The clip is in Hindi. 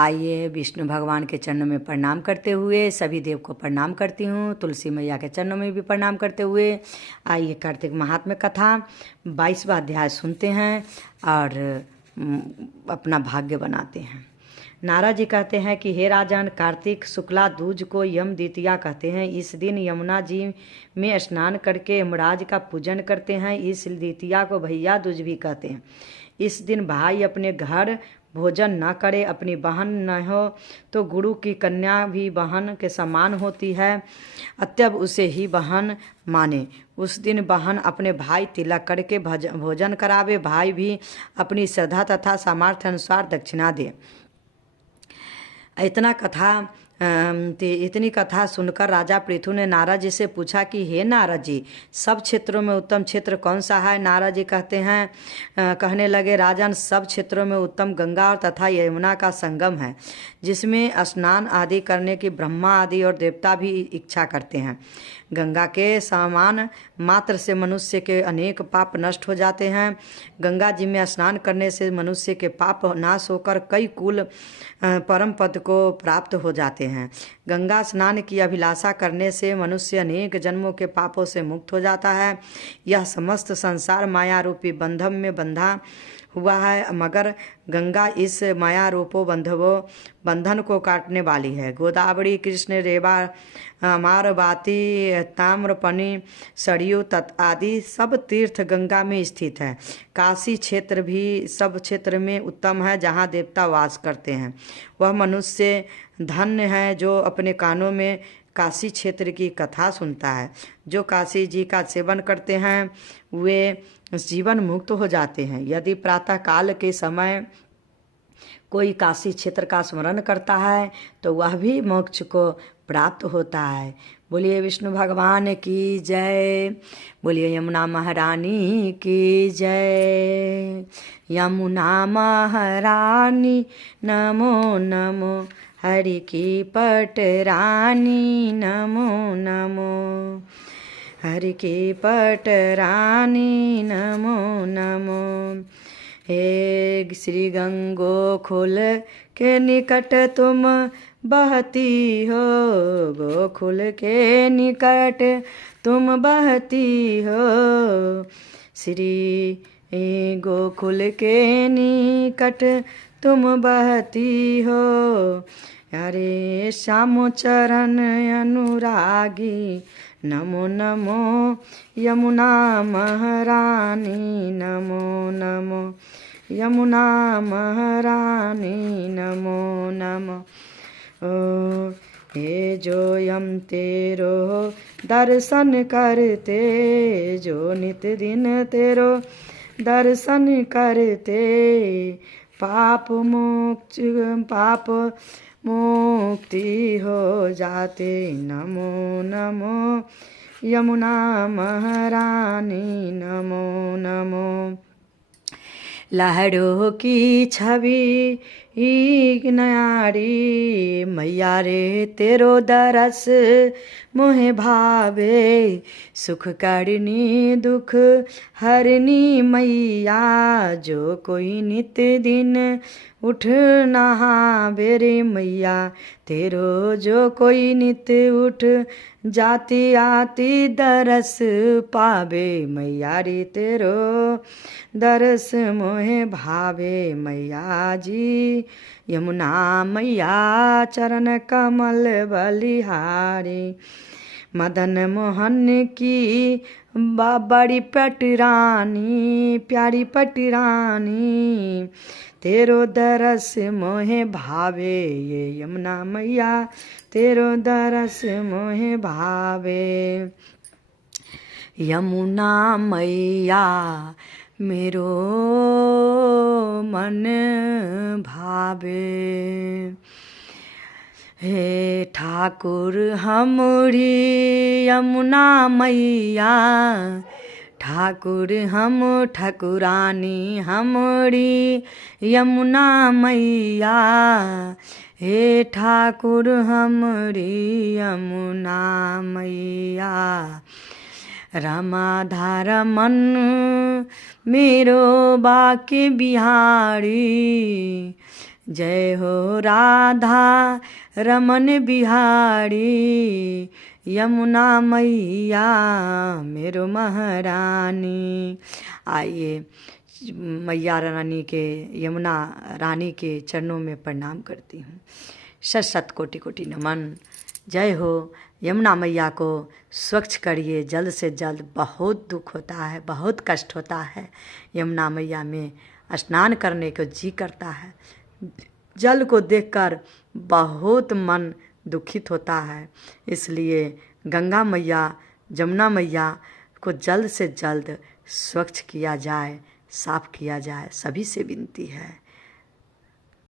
आइए विष्णु भगवान के चरणों में प्रणाम करते हुए सभी देव को प्रणाम करती हूँ। तुलसी मैया के चरणों में भी प्रणाम करते हुए आइए कार्तिक महात्म्य कथा 22वां अध्याय सुनते हैं और अपना भाग्य बनाते हैं। नारद जी कहते हैं कि हे राजन, कार्तिक शुक्ला दूज को यम द्वितीया कहते हैं। इस दिन यमुना जी में स्नान करके यमराज का पूजन करते हैं। इस द्वितीया को भैया दूज भी कहते हैं। इस दिन भाई अपने घर भोजन न करे, अपनी बहन न हो तो गुरु की कन्या भी बहन के समान होती है, अतएव उसे ही बहन माने। उस दिन बहन अपने भाई तिलक करके भोजन करावे, भाई भी अपनी श्रद्धा तथा सामर्थ्य अनुसार दक्षिणा दे। इतनी कथा सुनकर राजा पृथु ने नारद जी से पूछा कि हे नारद जी, सब क्षेत्रों में उत्तम क्षेत्र कौन सा है? नारद जी कहने लगे, राजन, सब क्षेत्रों में उत्तम गंगा और तथा यमुना का संगम है, जिसमें स्नान आदि करने की ब्रह्मा आदि और देवता भी इच्छा करते हैं। गंगा के समान मात्र से मनुष्य के अनेक पाप नष्ट हो जाते हैं। गंगा जी में स्नान करने से मनुष्य के पाप नाश होकर कई कुल परम पद को प्राप्त हो जाते हैं। गंगा स्नान की अभिलाषा करने से मनुष्य अनेक जन्मों के पापों से मुक्त हो जाता है। यह समस्त संसार माया रूपी बंधन में बंधा हुआ है, मगर गंगा इस माया रूपो बंधन को काटने वाली है। गोदावरी, कृष्ण, रेवा, अमारवाती, ताम्रपनी, सरयू आदि सब तीर्थ गंगा में स्थित है। काशी क्षेत्र भी सब क्षेत्र में उत्तम है, जहाँ देवता वास करते हैं। वह मनुष्य धन्य है जो अपने कानों में काशी क्षेत्र की कथा सुनता है। जो काशी जी का सेवन करते हैं वे जीवन मुक्त हो जाते हैं। यदि प्रातः काल के समय कोई काशी क्षेत्र का स्मरण करता है तो वह भी मोक्ष को प्राप्त होता है। बोलिए विष्णु भगवान की जय, बोलिए यमुना महारानी की जय। यमुना महारानी नमो नमो, हरि की पटरानी नमो नमो, हरि की पटरानी नमो नमो। हे श्री गोकुल के निकट तुम बहती हो, गोकुल के निकट तुम बहती हो, श्री गोकुल के निकट तुम बहती हो। अरे श्याम चरण अनुरागी नमो नमो, यमुना महारानी नमो नमो, यमुना महारानी नमो नमो। ओ हे जो यम तेरो दर्शन करते, जो नित दिन तेरो दर्शन करते, पाप मुक्ति हो जाते। नमो नमो, यमुना महारानी नमो नमो। लहरों की छवि न्यारी मैया रे, तेरो दरस मोहे भावे, सुख करनी दुख हरनी मैया, जो कोई नित दिन उठ नहावे रे मैया, तेरो जो कोई नित उठ जाती आती दरस पावे मैया रे, तेरो दरस मोहे भावे मैया जी। यमुना मैया चरण कमल बलिहारी, मदन मोहन की बड़ी पटरानी, प्यारी पटरानी, तेरो दरस मोहे भावे ये यमुना मैया, तेरो दरस मोहे भावे। यमुना मैया मेरो मन भावे, हे ठाकुर हमरी यमुना मैया, ठाकुर हम ठाकुरानी हमरी यमुना मैया, हे ठाकुर हमरी यमुना मैया। रमाधार मन मेरो बाके बिहारी, जय हो राधा रमन बिहारी, यमुना मैया मेरो महारानी। आइए मैया रानी के, यमुना रानी के चरणों में प्रणाम करती हूँ। शत शत कोटि कोटि नमन। जय हो। यमुना मैया को स्वच्छ करिए जल्द से जल्द। बहुत दुख होता है, बहुत कष्ट होता है। यमुना मैया में स्नान करने को जी करता है। जल को देखकर बहुत मन दुखित होता है। इसलिए गंगा मैया, जमुना मैया को जल्द से जल्द स्वच्छ किया जाए, साफ किया जाए। सभी से विनती है।